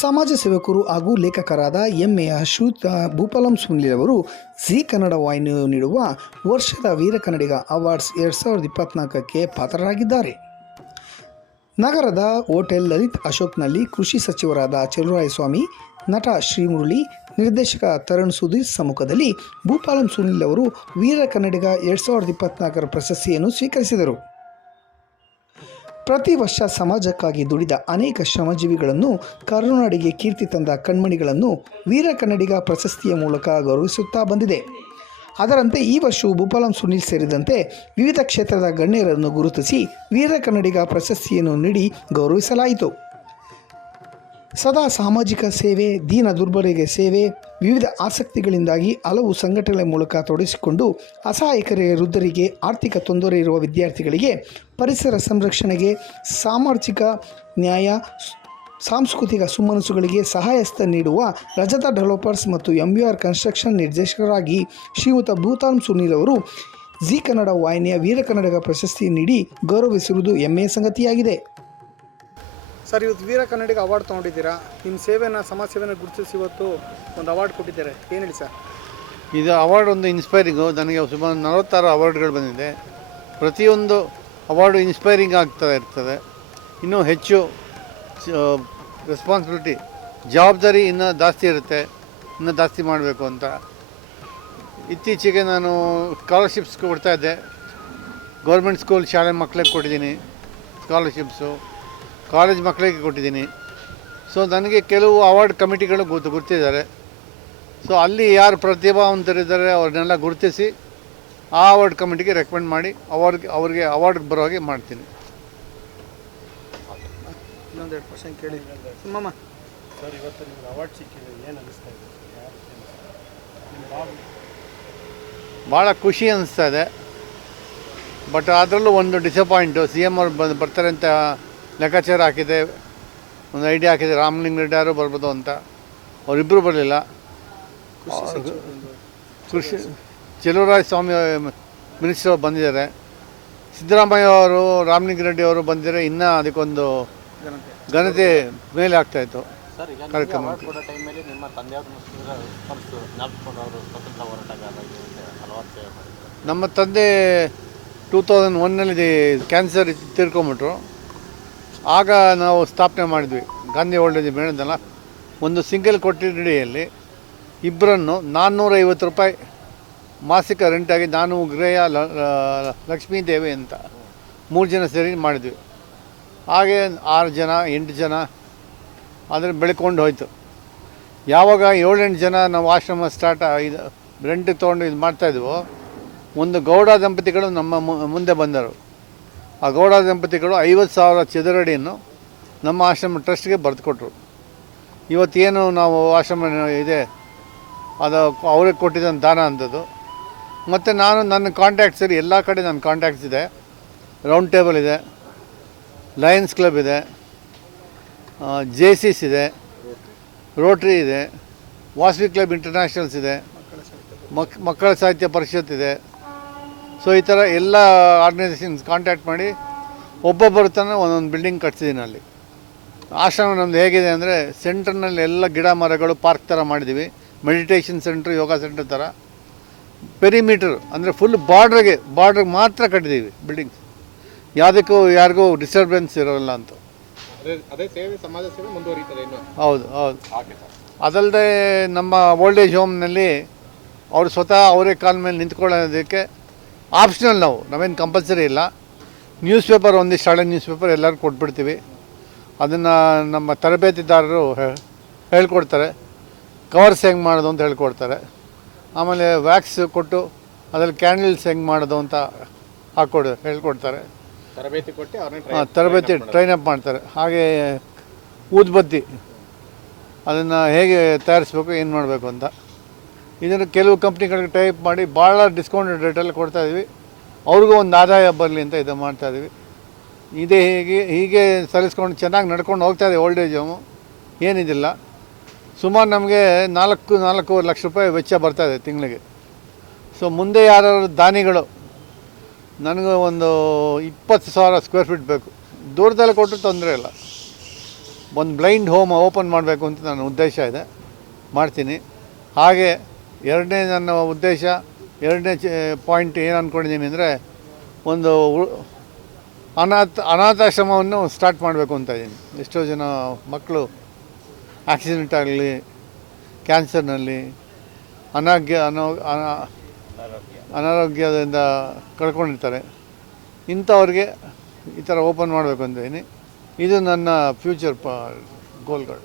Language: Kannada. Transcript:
ಸಮಾಜ ಸೇವಕರು ಹಾಗೂ ಲೇಖಕರಾದ ಎಂ.ಎ. ಅಶ್ರುತ್ ಭೂಪಾಲಂ ಸುನಿಲ್ ಅವರು ಜಿ ಕನ್ನಡ ವಾಹಿನಿಯು ನೀಡುವ ವರ್ಷದ ವೀರ ಕನ್ನಡಿಗ ಅವಾರ್ಡ್ಸ್ 2024ಕ್ಕೆ ಪಾತ್ರರಾಗಿದ್ದಾರೆ. ನಗರದ ಹೋಟೆಲ್ ಲಲಿತ್ ಅಶೋಕ್ನಲ್ಲಿ ಕೃಷಿ ಸಚಿವರಾದ ಚಲುವರಾಯಸ್ವಾಮಿ, ನಟ ಶ್ರೀಮುರಳಿ, ನಿರ್ದೇಶಕ ತರುಣ್ ಸುಧೀರ್ ಸಮ್ಮುಖದಲ್ಲಿ ಭೂಪಾಲಂ ಸುನಿಲ್ ಅವರು ವೀರ ಕನ್ನಡಿಗ 2024 ಪ್ರಶಸ್ತಿಯನ್ನು ಸ್ವೀಕರಿಸಿದರು. ಪ್ರತಿ ವರ್ಷ ಸಮಾಜಕ್ಕಾಗಿ ದುಡಿದ ಅನೇಕ ಶ್ರಮಜೀವಿಗಳನ್ನು, ಕರುನಾಡಿಗೆ ಕೀರ್ತಿ ತಂದ ಕಣ್ಮಣಿಗಳನ್ನು ವೀರ ಕನ್ನಡಿಗ ಪ್ರಶಸ್ತಿಯ ಮೂಲಕ ಗೌರವಿಸುತ್ತಾ ಬಂದಿದೆ. ಅದರಂತೆ ಈ ವರ್ಷವೂ ಭೂಪಾಲಂ ಸುನಿಲ್ ಸೇರಿದಂತೆ ವಿವಿಧ ಕ್ಷೇತ್ರದ ಗಣ್ಯರನ್ನು ಗುರುತಿಸಿ ವೀರ ಕನ್ನಡಿಗ ಪ್ರಶಸ್ತಿಯನ್ನು ನೀಡಿ ಗೌರವಿಸಲಾಯಿತು. ಸದಾ ಸಾಮಾಜಿಕ ಸೇವೆ, ದೀನ ದುರ್ಬಲರಿಗೆ ಸೇವೆ, ವಿವಿಧ ಆಸಕ್ತಿಗಳಿಂದಾಗಿ ಹಲವು ಸಂಘಟನೆಗಳ ಮೂಲಕ ತೊಡಗಿಸಿಕೊಂಡು ಅಸಹಾಯಕರ ವೃದ್ಧರಿಗೆ, ಆರ್ಥಿಕ ತೊಂದರೆ ಇರುವ ವಿದ್ಯಾರ್ಥಿಗಳಿಗೆ, ಪರಿಸರ ಸಂರಕ್ಷಣೆಗೆ, ಸಾಮಾಜಿಕ ನ್ಯಾಯ, ಸಾಂಸ್ಕೃತಿಕ ಸುಮನಸುಗಳಿಗೆ ಸಹಾಯಹಸ್ತ ನೀಡುವ ರಜತ ಡೆವಲಪರ್ಸ್ ಮತ್ತು MUR ಕನ್ಸ್ಟ್ರಕ್ಷನ್ ನಿರ್ದೇಶಕರಾಗಿ ಶ್ರೀಯುತ ಭೂಪಾಲಂ ಸುನಿಲ್ ಅವರು ಜಿ ಕನ್ನಡ ವಾಹಿನಿಯ ವೀರ ಕನ್ನಡಿಗ ಪ್ರಶಸ್ತಿ ನೀಡಿ ಗೌರವಿಸಿರುವುದು ಹೆಮ್ಮೆಯ ಸಂಗತಿಯಾಗಿದೆ. ಸರ್, ಇವತ್ತು ವೀರ ಕನ್ನಡಿಗ ಅವಾರ್ಡ್ ತೊಗೊಂಡಿದ್ದೀರಾ. ನಿಮ್ಮ ಸೇವೆನ, ಸಮಾಜ ಸೇವೆನ ಗುರುತಿಸಿ ಇವತ್ತು ಒಂದು ಅವಾರ್ಡ್ ಕೊಟ್ಟಿದ್ದಾರೆ. ಏನು ಹೇಳಿ ಸರ್? ಇದು ಅವಾರ್ಡ್ ಒಂದು ಇನ್ಸ್ಪೈರಿಂಗು. ನನಗೆ ಸುಮಾರು 46 ಅವಾರ್ಡ್ಗಳು ಬಂದಿದೆ. ಪ್ರತಿಯೊಂದು ಅವಾರ್ಡು ಇನ್ಸ್ಪೈರಿಂಗ್ ಆಗ್ತಾ ಇರ್ತದೆ. ಇನ್ನೂ ಹೆಚ್ಚು ರೆಸ್ಪಾನ್ಸಿಬಿಲಿಟಿ, ಜವಾಬ್ದಾರಿ ಇನ್ನೂ ಜಾಸ್ತಿ ಇರುತ್ತೆ, ಇನ್ನೂ ಜಾಸ್ತಿ ಮಾಡಬೇಕು ಅಂತ. ಇತ್ತೀಚೆಗೆ ನಾನು ಸ್ಕಾಲರ್ಶಿಪ್ಸ್ ಕೊಡ್ತಾಯಿದ್ದೆ. ಗೌರ್ಮೆಂಟ್ ಸ್ಕೂಲ್ ಶಾಲೆ ಮಕ್ಕಳಿಗೆ ಕೊಟ್ಟಿದ್ದೀನಿ ಸ್ಕಾಲರ್ಶಿಪ್ಸು, ಕಾಲೇಜ್ ಮಕ್ಕಳಿಗೆ ಕೊಟ್ಟಿದ್ದೀನಿ. ಸೊ ನನಗೆ ಕೆಲವು ಅವಾರ್ಡ್ ಕಮಿಟಿಗಳು ಗುರ್ತಿದ್ದಾರೆ. ಸೊ ಅಲ್ಲಿ ಯಾರು ಪ್ರತಿಭಾವಂತರಿದ್ದಾರೆ ಅವ್ರನ್ನೆಲ್ಲ ಗುರುತಿಸಿ ಆ ಅವಾರ್ಡ್ ಕಮಿಟಿಗೆ ರೆಕಮೆಂಡ್ ಮಾಡಿ ಅವ್ರಿಗೆ ಅವಾರ್ಡ್ ಬರೋ ಹಾಗೆ ಮಾಡ್ತೀನಿ. ಇನ್ನೊಂದೆರಡು ಕ್ವಶನ್ ಕೇಳಿ ಸುಮ್ಮಮ್ಮ. ಸರ್, ಇವತ್ತು ನಿಮ್ಗೆ ಅವಾರ್ಡ್ ಸಿಕ್ಕಿದೆ, ಏನು ಅನ್ನಿಸ್ತಾ ಇದೆ? ಭಾಳ ಖುಷಿ ಅನ್ನಿಸ್ತಾ ಇದೆ. ಬಟ್ ಅದರಲ್ಲೂ ಒಂದು ಡಿಸಪಾಯಿಂಟು, CM ಅವ್ರು ಬರ್ತಾರೆ ಅಂತ ಲೆಕ್ಕಾಚಾರ ಹಾಕಿದೆ, ಒಂದು ಐಡಿಯಾ ಹಾಕಿದೆ, ರಾಮಲಿಂಗ ರೆಡ್ಡಿ ಯಾರು ಬರ್ಬೋದು ಅಂತ. ಅವರಿಬ್ಬರು ಬರಲಿಲ್ಲ. ಕೃಷಿ ಚಲುವರಾಯಸ್ವಾಮಿ ಮಿನಿಸ್ಟರ್ ಬಂದಿದ್ದಾರೆ, ಸಿದ್ದರಾಮಯ್ಯ ಅವರು, ರಾಮಲಿಂಗ ರೆಡ್ಡಿ ಅವರು ಬಂದಿದ್ದಾರೆ. ಇನ್ನೂ ಅದಕ್ಕೊಂದು ಘನತೆ ಮೇಲೆ ಆಗ್ತಾಯಿತ್ತು ಕಾರ್ಯಕ್ರಮ. ನಮ್ಮ ತಂದೆ 2001ನಲ್ಲಿ ಕ್ಯಾನ್ಸರ್ ತೀರ್ಕೊಂಬಿಟ್ರು. ಆಗ ನಾವು ಸ್ಥಾಪನೆ ಮಾಡಿದ್ವಿ ಗಾಂಧಿ ಓಲ್ಡ್ ಏಜ್ ಮೇಳದಲ್ಲ. ಒಂದು ಸಿಂಗಲ್ ಕೊಠಡಿಯಲ್ಲಿ ಇಬ್ಬರನ್ನು 450 ರೂಪಾಯಿ ಮಾಸಿಕ ರೆಂಟಾಗಿ, ನಾನು ಗೃಹ ಲಕ್ಷ್ಮೀದೇವಿ ಅಂತ 3 ಜನ ಸೇರಿ ಮಾಡಿದ್ವಿ. ಹಾಗೆ 6 ಜನ 8 ಜನ ಆದರೆ ಬೆಳ್ಕೊಂಡು ಹೋಯ್ತು. ಯಾವಾಗ 7-8 ಜನ ನಾವು ಆಶ್ರಮ ಸ್ಟಾರ್ಟ್ ಇದು ರೆಂಟಿಗೆ ತೊಗೊಂಡು ಇದು ಮಾಡ್ತಾಯಿದ್ವೋ, ಒಂದು ಗೌಡ ದಂಪತಿಗಳು ನಮ್ಮ ಮುಂದೆ ಬಂದರು. ಆ ಗೌಡ ದಂಪತಿಗಳು 50,000 ಚದರಡಿಯನ್ನು ನಮ್ಮ ಆಶ್ರಮ ಟ್ರಸ್ಟ್ಗೆ ಬರೆದು ಕೊಟ್ಟರು. ಇವತ್ತೇನು ನಾವು ಆಶ್ರಮ ಇದೆ ಅದು ಅವ್ರಿಗೆ ಕೊಟ್ಟಿದ್ದ ದಾನ ಅಂಥದ್ದು. ಮತ್ತು ನಾನು ನನ್ನ ಕಾಂಟ್ಯಾಕ್ಟ್ಸ್ ಎಲ್ಲ ಕಡೆ ನನ್ನ ಕಾಂಟ್ಯಾಕ್ಟ್ಸ್ ಇದೆ. ರೌಂಡ್ ಟೇಬಲ್ ಇದೆ, ಲಯನ್ಸ್ ಕ್ಲಬ್ ಇದೆ, JCs ಇದೆ, ರೋಟ್ರಿ ಇದೆ, ವಾಸವಿ ಕ್ಲಬ್ ಇಂಟರ್ನ್ಯಾಷನಲ್ಸ್ ಇದೆ, ಮಕ್ಕಳ ಸಾಹಿತ್ಯ ಪರಿಷತ್ ಇದೆ. ಸೊ ಈ ಥರ ಎಲ್ಲ ಆರ್ಗನೈಸೇಷನ್ಸ್ ಕಾಂಟ್ಯಾಕ್ಟ್ ಮಾಡಿ ಒಬ್ಬೊಬ್ಬರ ತನಕ ಒಂದೊಂದು ಬಿಲ್ಡಿಂಗ್ ಕಟ್ಸಿದ್ದೀನಿ. ಅಲ್ಲಿ ಆಶ್ರಮ ನಮ್ಮದು ಹೇಗಿದೆ ಅಂದರೆ, ಸೆಂಟ್ರ್ನಲ್ಲಿ ಎಲ್ಲ ಗಿಡ ಮರಗಳು ಪಾರ್ಕ್ ಥರ ಮಾಡಿದ್ದೀವಿ. ಮೆಡಿಟೇಷನ್ ಸೆಂಟ್ರ್, ಯೋಗ ಸೆಂಟ್ರ್ ಥರ. ಪೆರಿಮೀಟ್ರ್ ಅಂದರೆ ಫುಲ್ ಬಾರ್ಡ್ರಿಗೆ ಮಾತ್ರ ಕಟ್ಟಿದ್ದೀವಿ ಬಿಲ್ಡಿಂಗ್ಸ್, ಯಾವುದಕ್ಕೂ ಯಾರಿಗೂ ಡಿಸ್ಟರ್ಬೆನ್ಸ್ ಇರೋಲ್ಲ ಅಂತ. ಅದೇ ಸೇವೆ, ಸಮಾಜ ಸೇವೆ ಮುಂದುವರಿತದೆ ಇನ್ನು. ಹೌದು. ಅದಲ್ಲದೆ ನಮ್ಮ ಓಲ್ಡ್ ಏಜ್ ಹೋಮ್ನಲ್ಲಿ ಅವರು ಸ್ವತಃ ಅವರೇ ಕಾಲ ಮೇಲೆ ನಿಂತ್ಕೊಳ್ಳೋದಕ್ಕೆ ಆಪ್ಷನಲ್, ನಾವೇನು ಕಂಪಲ್ಸರಿ ಇಲ್ಲ. ನ್ಯೂಸ್ ಪೇಪರ್, ಒಂದಿಷ್ಟು ಹಳೆ ನ್ಯೂಸ್ ಪೇಪರ್ ಎಲ್ಲರಿಗೂ ಕೊಟ್ಬಿಡ್ತೀವಿ. ಅದನ್ನು ನಮ್ಮ ತರಬೇತಿದಾರರು ಹೇಳ್ಕೊಡ್ತಾರೆ. ಕವರ್ಸ್ ಹೆಂಗೆ ಮಾಡೋದು ಅಂತ ಹೇಳ್ಕೊಡ್ತಾರೆ. ಆಮೇಲೆ ವ್ಯಾಕ್ಸ್ ಕೊಟ್ಟು ಅದರಲ್ಲಿ ಕ್ಯಾಂಡಲ್ಸ್ ಹೆಂಗೆ ಮಾಡೋದು ಅಂತ ಹೇಳ್ಕೊಡ್ತಾರೆ. ತರಬೇತಿ ಟ್ರೈನ್ ಅಪ್ ಮಾಡ್ತಾರೆ. ಹಾಗೆ ಊದುಬತ್ತಿ ಅದನ್ನು ಹೇಗೆ ತಯಾರಿಸ್ಬೇಕು, ಏನು ಮಾಡಬೇಕು ಅಂತ. ಇದನ್ನು ಕೆಲವು ಕಂಪ್ನಿಗಳಿಗೆ ಟೈಪ್ ಮಾಡಿ ಭಾಳ ಡಿಸ್ಕೌಂಟೆಡ್ ರೇಟಲ್ಲಿ ಕೊಡ್ತಾಯಿದ್ವಿ. ಅವ್ರಿಗೂ ಒಂದು ಆದಾಯ ಬರಲಿ ಅಂತ ಇದು ಮಾಡ್ತಾಯಿದ್ವಿ. ಇದೇ ಹೀಗೆ ಸಲ್ಲಿಸ್ಕೊಂಡು ಚೆನ್ನಾಗಿ ನಡ್ಕೊಂಡು ಹೋಗ್ತಾಯಿದೆ ಓಲ್ಡ್ ಏಜ್ ಹೋಮು. ಏನಿದಿಲ್ಲ, ಸುಮಾರು ನಮಗೆ 4-4.5 ಲಕ್ಷ ರೂಪಾಯಿ ವೆಚ್ಚ ಬರ್ತಾಯಿದೆ ತಿಂಗಳಿಗೆ. ಸೊ ಮುಂದೆ ಯಾರು ದಾನಿಗಳು ನನಗೆ ಒಂದು 20,000 ಸ್ಕ್ವೇರ್ ಫೀಟ್ ಬೇಕು, ದೂರದಲ್ಲಿ ಕೊಟ್ಟರು ತೊಂದರೆ ಇಲ್ಲ. ಒಂದು ಬ್ಲೈಂಡ್ ಹೋಮ್ ಓಪನ್ ಮಾಡಬೇಕು ಅಂತ ನನ್ನ ಉದ್ದೇಶ ಇದೆ, ಮಾಡ್ತೀನಿ. ಹಾಗೆ ಎರಡನೇ ನನ್ನ ಉದ್ದೇಶ, ಎರಡನೇ ಪಾಯಿಂಟ್ ಏನು ಅಂದ್ಕೊಂಡಿದ್ದೀನಿ ಅಂದರೆ, ಒಂದು ಅನಾಥಾಶ್ರಮವನ್ನು ಸ್ಟಾರ್ಟ್ ಮಾಡಬೇಕು ಅಂತ ಇದ್ದೀನಿ. ಎಷ್ಟೋ ಜನ ಮಕ್ಕಳು ಆಕ್ಸಿಡೆಂಟ್ ಆಗಲಿ, ಕ್ಯಾನ್ಸರ್ನಲ್ಲಿ, ಅನಾರೋಗ್ಯದಿಂದ ಕಳ್ಕೊಂಡಿರ್ತಾರೆ. ಇಂಥವ್ರಿಗೆ ಈ ಥರ ಓಪನ್ ಮಾಡಬೇಕು ಅಂತ ಇದ್ದೀನಿ. ಇದು ನನ್ನ ಫ್ಯೂಚರ್ ಗೋಲ್ಗಳು.